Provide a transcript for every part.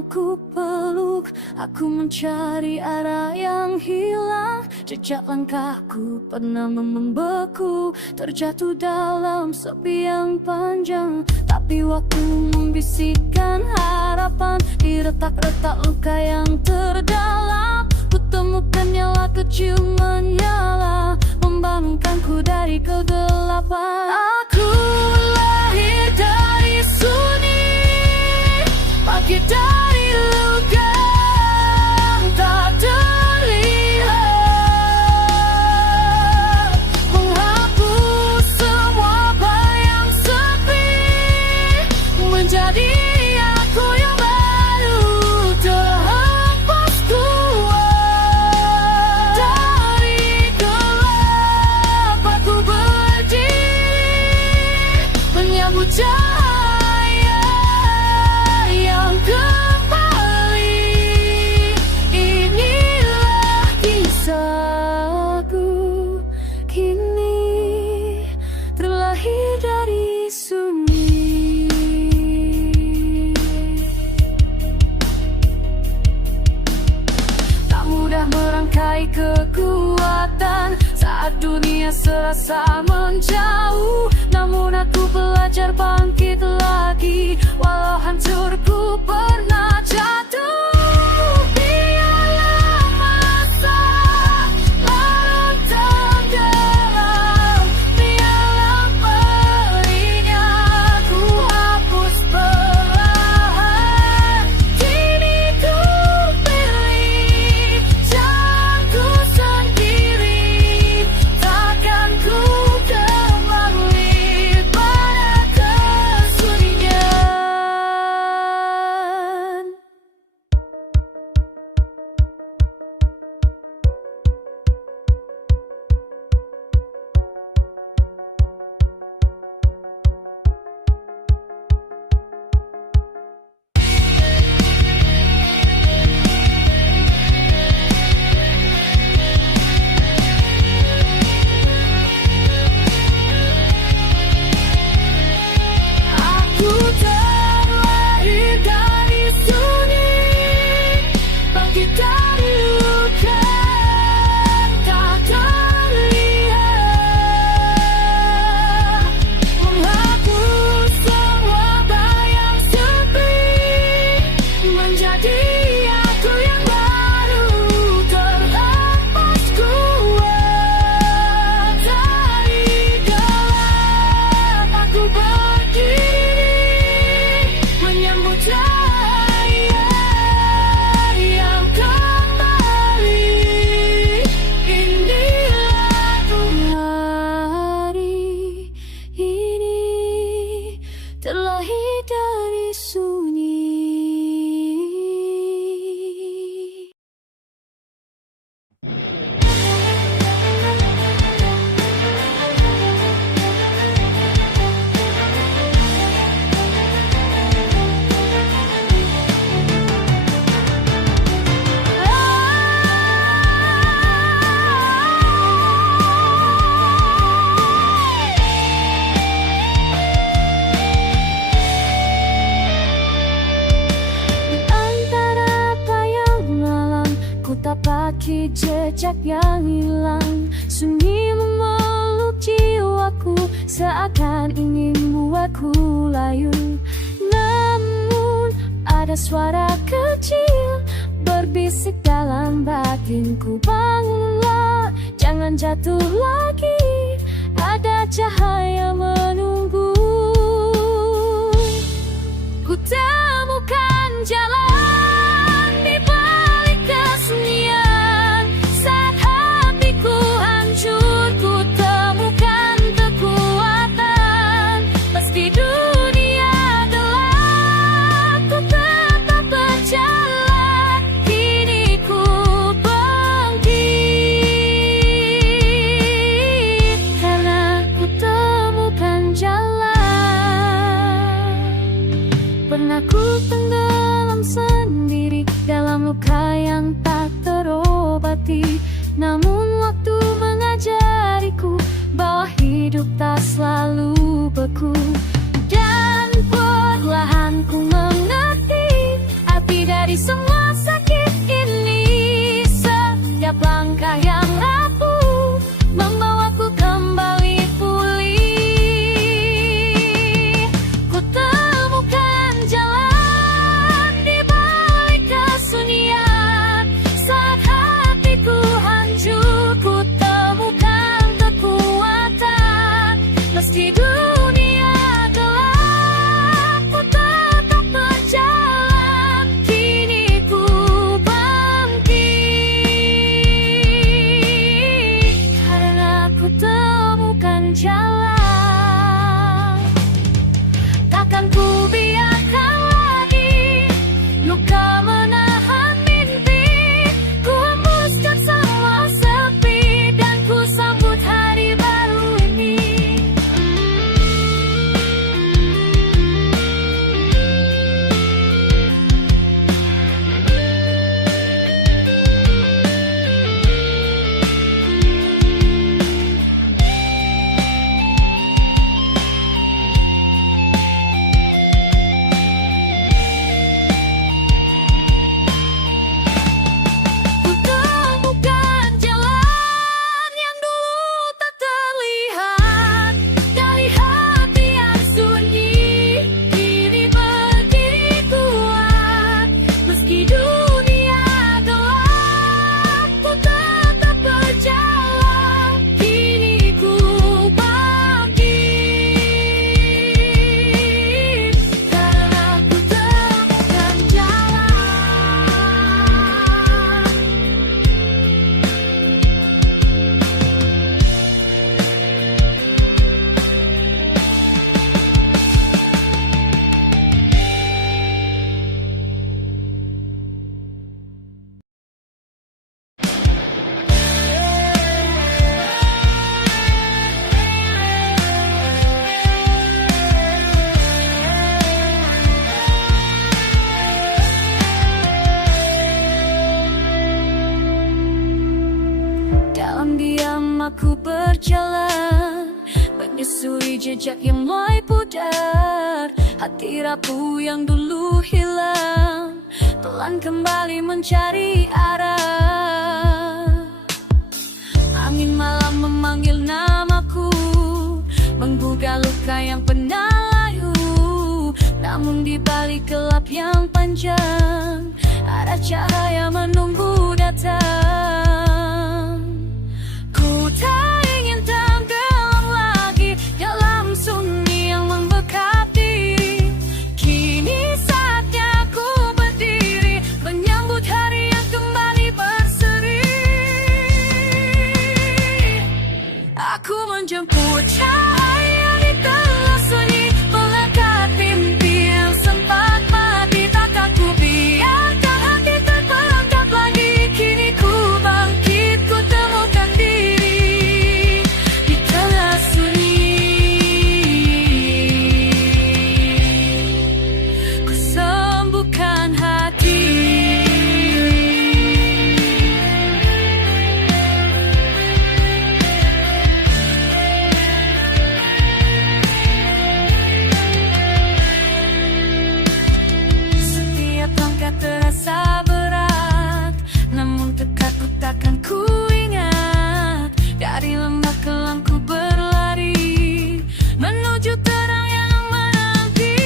aku peluk. Aku mencari arah yang hilang. Jejak langkahku pernah membeku, terjatuh dalam sepi yang panjang. Tapi waktu membisikkan harapan di retak-retak luka yang terdalam. Kutemukan nyala kecil menyala, membangunkanku dari kegelapan. Aku lahir dari sunyi, bangkit dari luka tak terlihat, menghapus semua bayang sepi, menjadi aku yang baru, terhempas kuat dari gelap. Aku berdiri menyambut cahaya yang kembali. Inilah kisahku, kini terlahir dari sunyi. Tak mudah merangkai kekuatan saat dunia serasa menjauh. Namun aku belajar bangkit lagi, walau hancurku pernah jatuh. Biarlah masa lalu tenggelam, biarlah pedihnya ku hapus perlahan. Kini ku pilih jalanku sendiri, takkan ku kembali pada kesunyian. Aku terlahir dari sunyi, bangkit dari luka tak terlihat, menghapus semua bayang sepi, menjadi aku yang baru, terlepas kuat dari gelap. Aku berdiri menyambut cahaya yang kembali. Inilah hari ini terlahir dari sunyi. Antara bayang malam, ku tapaki jejak yang hilang. Sunyi memeluk jiwaku, seakan ingin membuatku layu. Namun ada suara kecil berbisik dalam batinku, bangunlah, jangan jatuh lagi, ada cahaya menunggu. Ku temukan jalan di balik kesunyian. Saat hatiku hancur, ku temukan kekuatan. Meski dunia gelap, ku tetap berjalan. Kini ku bangkit, karena ku temukan menyusuri jejak yang mulai pudar. Hati rapuh yang dulu hilang pelan kembali mencari arah. Angin malam memanggil namaku, menggugah luka yang pernah layu. Namun di balik gelap yang panjang, ada cahaya menunggu datang. Ku tak ingin tenggelam lagi dalam sunyi yang membekap diri. Kini saatnya ku berdiri, menyambut hari yang kembali berseri. Aku menjemput cahaya di tengah sunyi, melangkah mimpi yang sempat mati. Takkan ku biarkan hati terperangkap lagi. Kini ku bangkit, ku temukan diri di tengah sunyi. Ku sembuhkan hati. Setiap langkah terasa berat, namun tekadku takkan ku ingat. Dari lembah kelam ku berlari menuju terang yang menanti.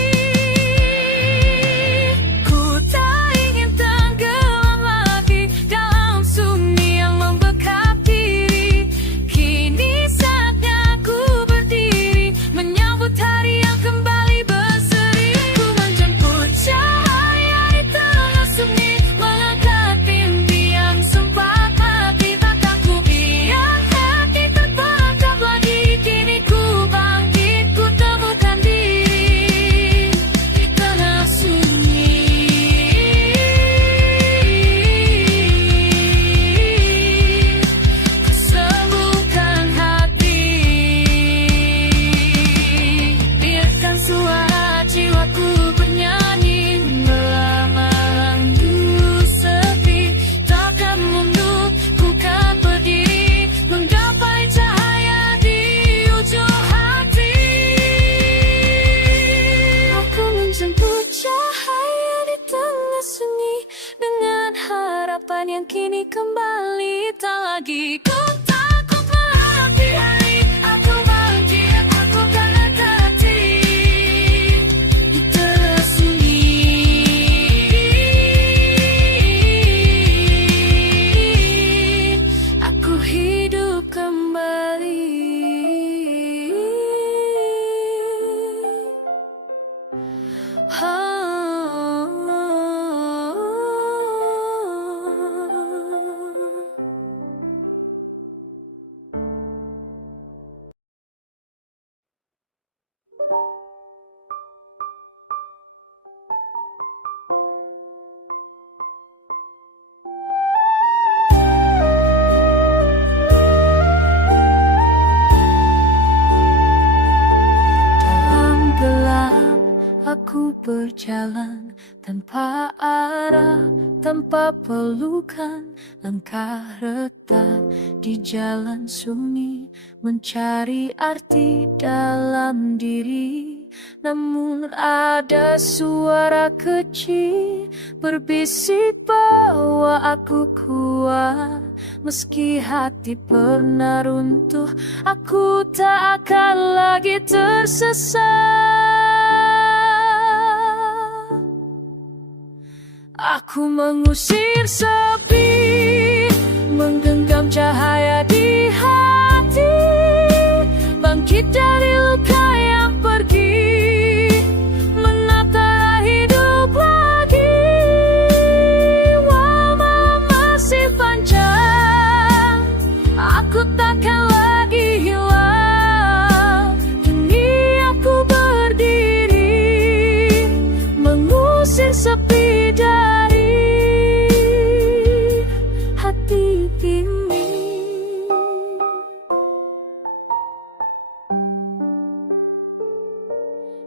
Ku tak ingin tenggelam lagi dalam sunyi yang membekap diri. Kini saatnya ku berdiri, menyambut hari yang kembali berseri. Ku menjemput cahaya di tengah sunyi, mengangkat mimpi yang sempat mati. Takkan ku biarkan hati terperangkap lagi. Kini ku bangkit, ku temukan diri di tengah sunyi. Ku sembuhkan hati. Biarkan suara jiwaku bernyanyi, melalang dulu sepi. Takkan mundur, ku kan berdiri, menggapai cahaya di ujung hati. Aku menjemput cahaya di tengah sunyi, dengan harapan yang kini kembali. Tak lagi ku takut menghadapi hari. Aku bangkit, aku kan hati di tengah sunyi. Aku hidup kembali. Dalam gelap aku berjalan tanpa arah, tanpa pelukan. Langkah retak di jalan sunyi, mencari arti dalam diri. Namun ada suara kecil berbisik bahwa aku kuat. Meski hati pernah runtuh, aku tak akan lagi tersesat. Aku mengusir sepi, menggenggam cahaya di hati. Bangkit dari luka yang pergi, menata hidup lagi. Walau malam masih panjang, aku takkan lagi hilang. Kini aku berdiri, mengusir sepi dari hati ini.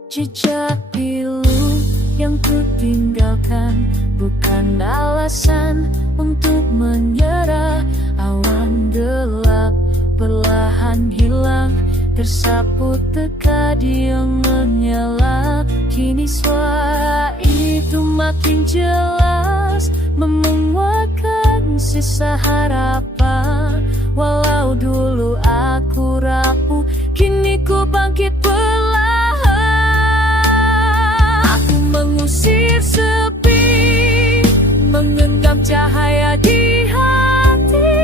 Jejak pilu yang ku tinggalkan bukan alasan untuk menyerah. Awan gelap perlahan hilang tersapu teka dia menyala. Kini suara itu makin jelas, menguatkan sisa harapan. Walau dulu aku rapuh, kini ku bangkit perlahan. Aku mengusir sepi, mengendam cahaya di hati,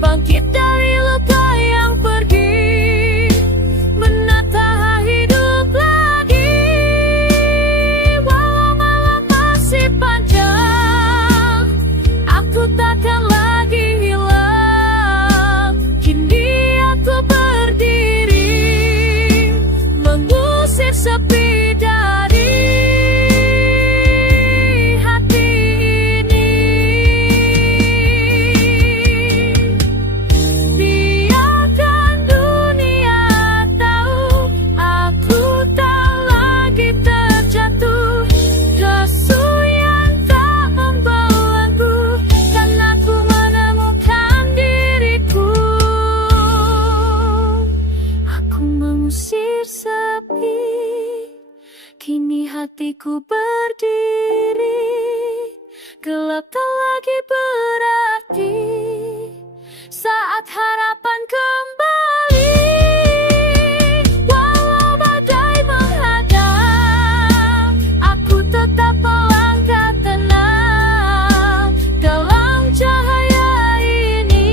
bangkit dari luka yang pergi, menata hidup lagi. Walau malam masih panjang, aku takkan lagi hilang. Kini aku berdiri, mengusir sepi dari hati ini. Biarkan dunia tahu aku tak lagi terjatuh. Rasul yang tak membawaku, dan aku menemukan diriku. Aku mengusir sepi, kini hatiku berdiri. Gelap tak lagi berarti saat harapan kembali. Walau badai menghadang, aku tetap melangkah tenang. Dalam cahaya ini,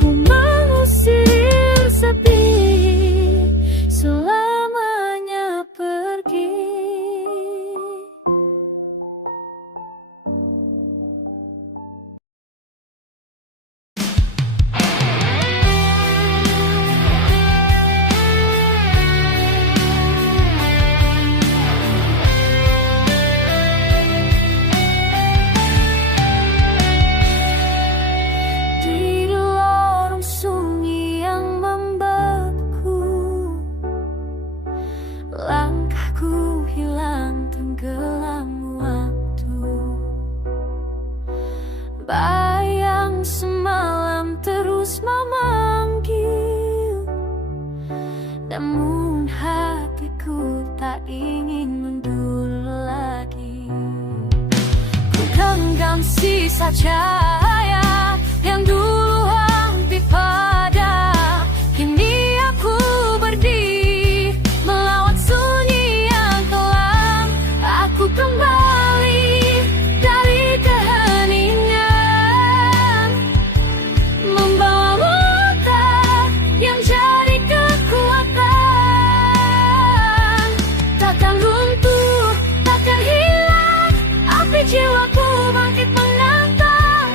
ku mengusir sepi, selamanya pergi. Di lorong sunyi yang membeku, langkahku hilang tenggelam waktu. Bayang semalam terus memanggil, namun hatiku tak ingin mundur lagi. Ku genggam sisa cahaya yang dulu hampir padam. Kini aku berdiri melawan sunyi yang kelam. Aku kembali dari keheningan, membawa luka yang jadi kekuatan. Takkan runtuh, takkan hilang, api jiwaku bangkit menantang.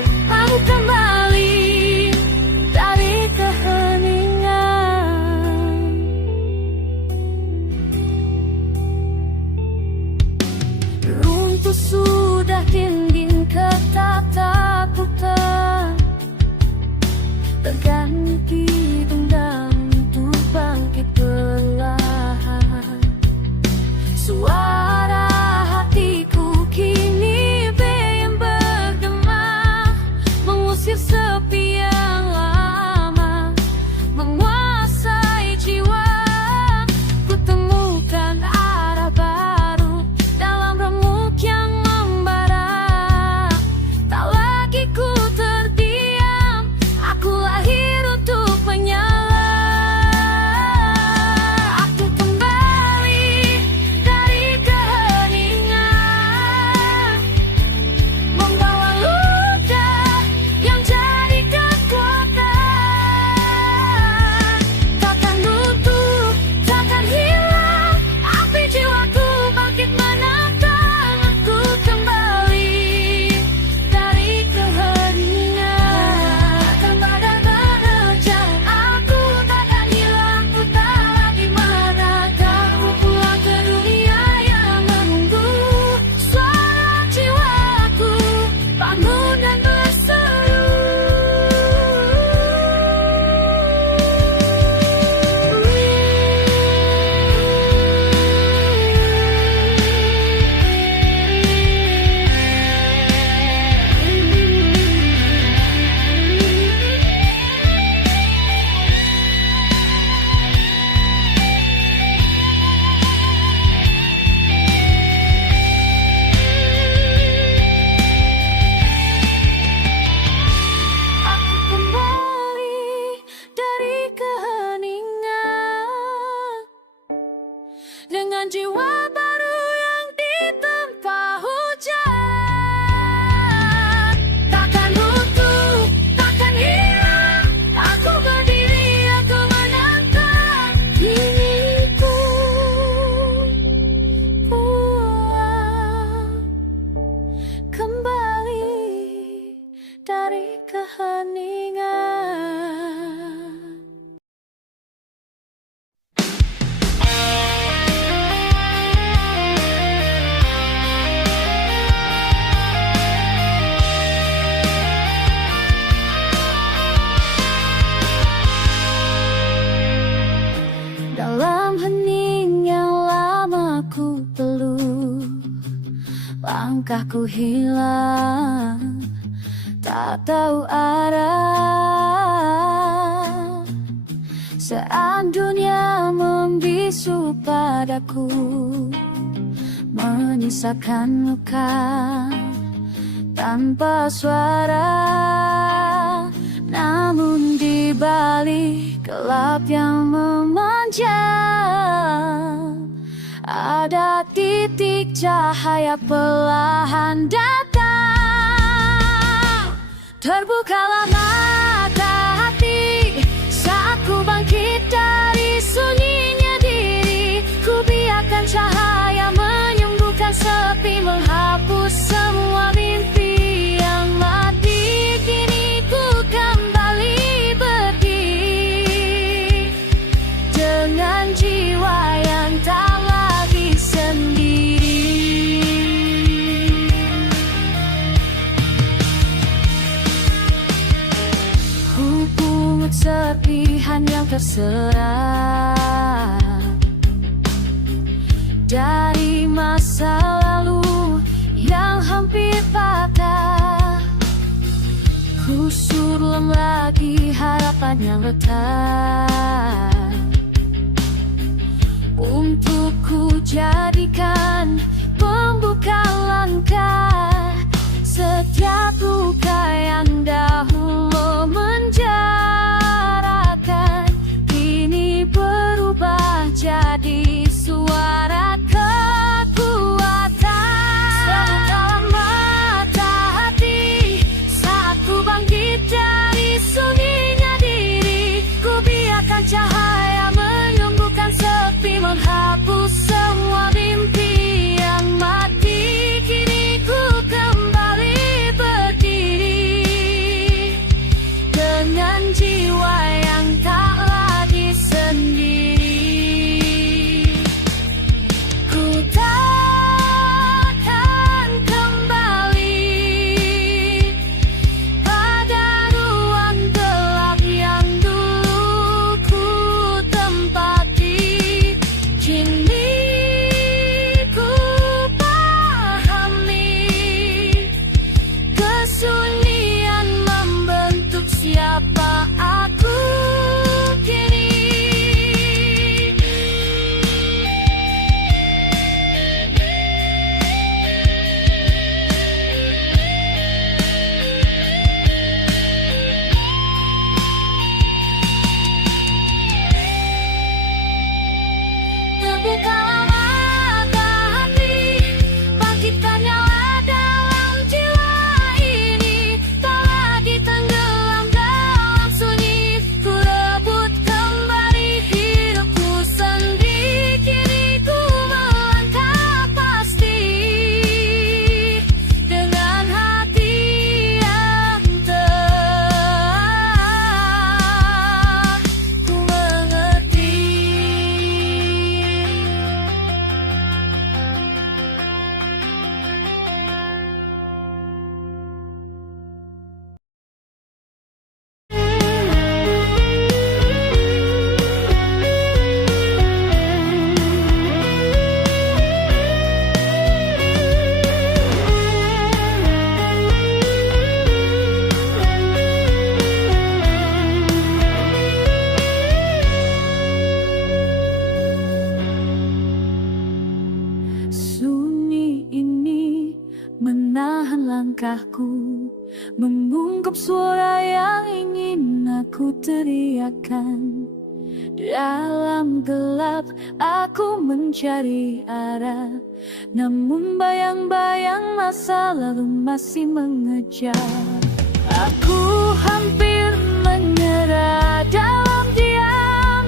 dengan jiwa baru yang ditempa hujan. Takkan runtuh, takkan hilang, aku berdiri, aku menangkap diriku pulang kembali dari keheningan. Dalam hening yang lama ku peluk, langkahku hilang, tak tahu arah. Saat dunia membisu padaku, menyisakan luka tanpa suara. Namun di balik gelap yang memanjang, ada titik cahaya perlahan datang. Terbukalah mata hati saat ku bangkit dari sunyinya diri. Ku biarkan cahaya menyembuhkan sepi, menghapus semua mimpi yang mati. Kini ku kembali berdiri dengan jiwa yang tak lagi sendiri. Ku pungut serpihan yang terserah dari masa lalu yang hampir patah. Ku sulam lagi harapan yang retak, untuk ku jadikan pembuka langkah. Setiap luka yang dahulu menjarakan, kini berubah jadi suara kekuatan. Selalu dalam mata hati saat ku bangkit dari sunyinya diri. Ku biarkan cahaya menyembuhkan sepi, menghapus semua mimpi yang mati. Kini ku kembali berdiri dengan jiwa yang tak lagi sendiri. Ku takkan kembali pada ruang gelap yang dulu ku tempati. Kini ku pahami, kesunyian membentuk siapa aku kini. Terbukalah mata hati, bangkitkan nyawa dalam jiwa ini. Tak lagi tenggelam dalam sunyi, ku rebut kembali hidupku sendiri. Kini ku melangkah pasti dengan hati yang telah ku mengerti. Sunyi ini menahan langkahku, mengungkap suara yang ingin aku teriakkan. Dalam gelap aku mencari arah, namun bayang-bayang masa lalu masih mengejar. Aku hampir menyerah dalam diam,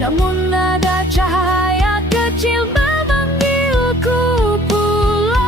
namun ada cahaya kecil memanggilku pulang.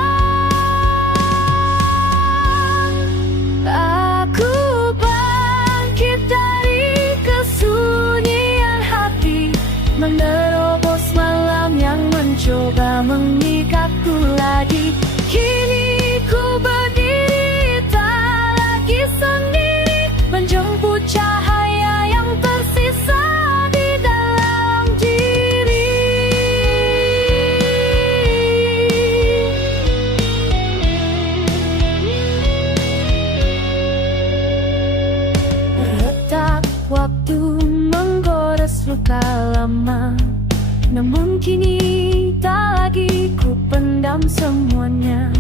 Aku bangkit dari kesunyian hati, menerobos malam yang mencoba mengikatku lagi. Kini ku berdiri tak lagi sendiri, menjemput cahaya yang tersisa di dalam diri. Retak waktu menggores luka lama, namun kini tak lagi ku pendam semuanya.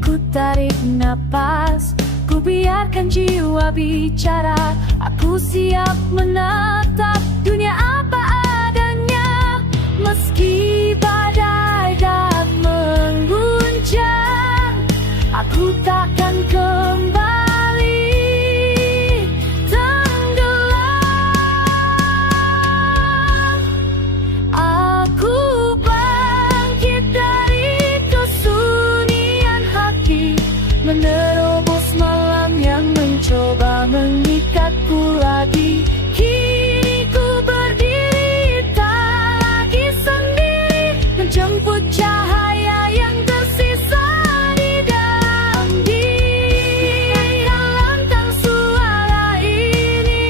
Ku tarik napas, ku biarkan jiwa bicara. Aku siap menatap dunia apa adanya, meski badai dah mengguncang. Aku takkan kembali tenggelam. Aku bangkit dari kesunyian hati, menerobos malam yang mencoba mengikatku lagi. Kini ku berdiri tak lagi sendiri, menjemput cahaya yang tersisa di dalam diri. Lantang suara ini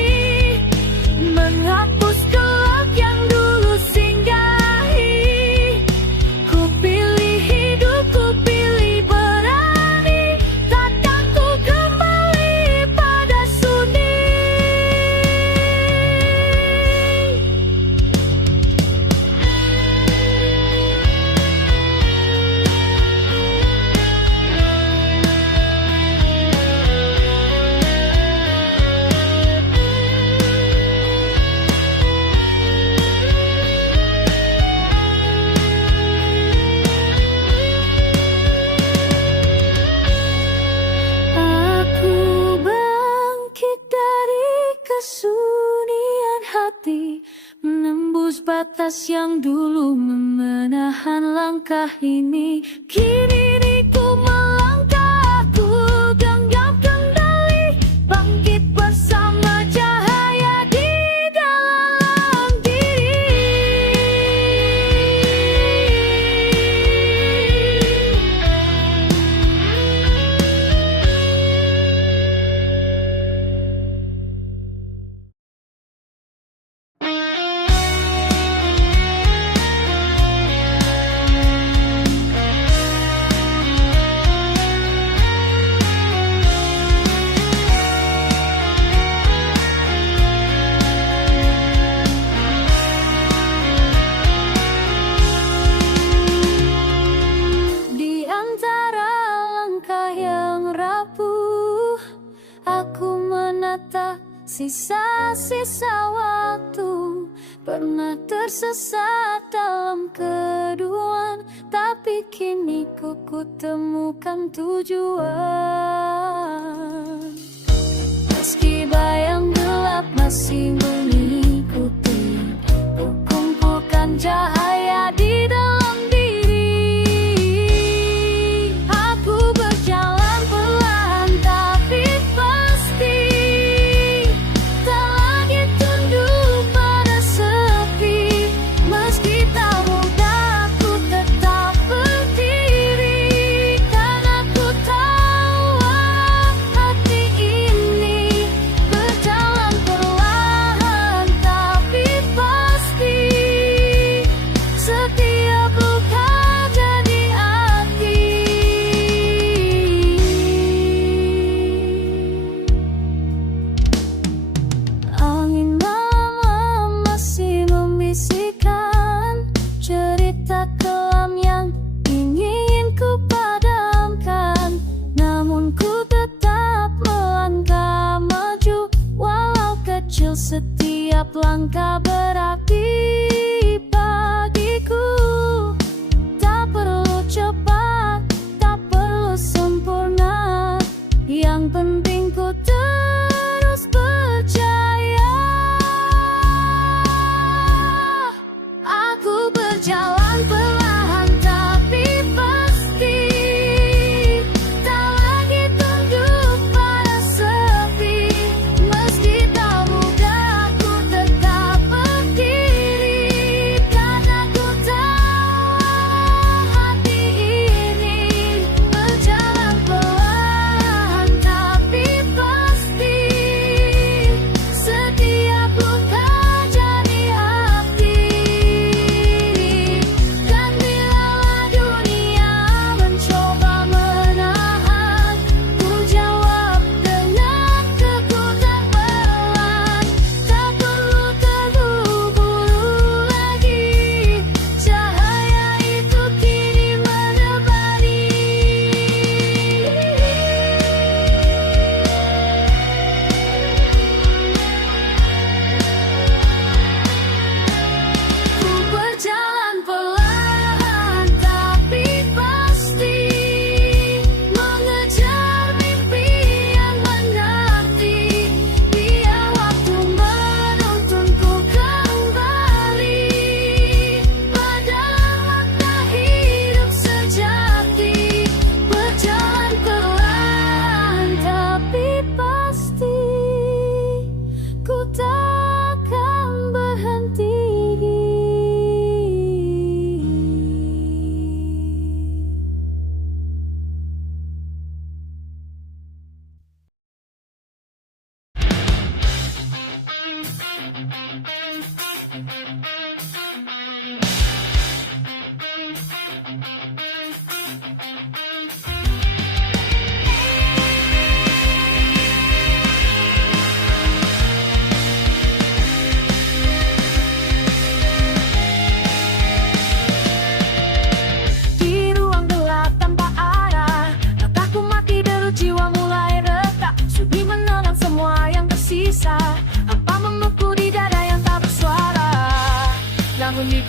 menghapus gelap yang dulu singgahi. Ku pilih hidup, ku pilih berani, takkan ku kembali pada sunyi. Aku bangkit dari kesunyian hati, menembus batas yang dulu memenahan langkah ini. Kini ku melangkah, ku genggam kendali, bangkit bersama cahaya di dalam diri. Di antara langkah yang rapuh, aku menatap sisa-sisa waktu. Pernah tersesat dalam keduan, tapi kini ku temukan tujuan. Meski bayang gelap masih mengikuti, ku kumpulkan cahaya di dalam diri. Aku berjalan perlahan tapi pasti, tak lagi tunduk pada sepi. Meski tak mudah, aku tetap berdiri, karena ku tahu hati ini berjalan perlahan. Setiap langkah berarti bagiku. Tak perlu cepat, tak perlu sempurna, yang penting ku terus percaya. Aku berjalan perlahan tapi pasti, tak lagi tunduk pada sepi. Meski tak mudah aku tetap berdiri, karena ku tahu hati ini berjalan perlahan tapi pasti. Setiap luka jadi api, dan bilalah dunia mencoba menahan, ku jawab dengan kekuatan pelan. Tak perlu terburu-buru lagi, cahaya itu kini menebari. Ku berjalan perlahan tapi pasti, mengejar mimpi yang menanti. Biar waktu menuntunku kembali pada makna hidup sejati. Berjalan perlahan tapi pasti, ku takkan berhenti. Di ruang gelap tanpa arah, rataku mati, deru jiwa mulai retak. Sudi menelan semua yang tersisa, hampa membeku di dada yang tak bersuara. Namun di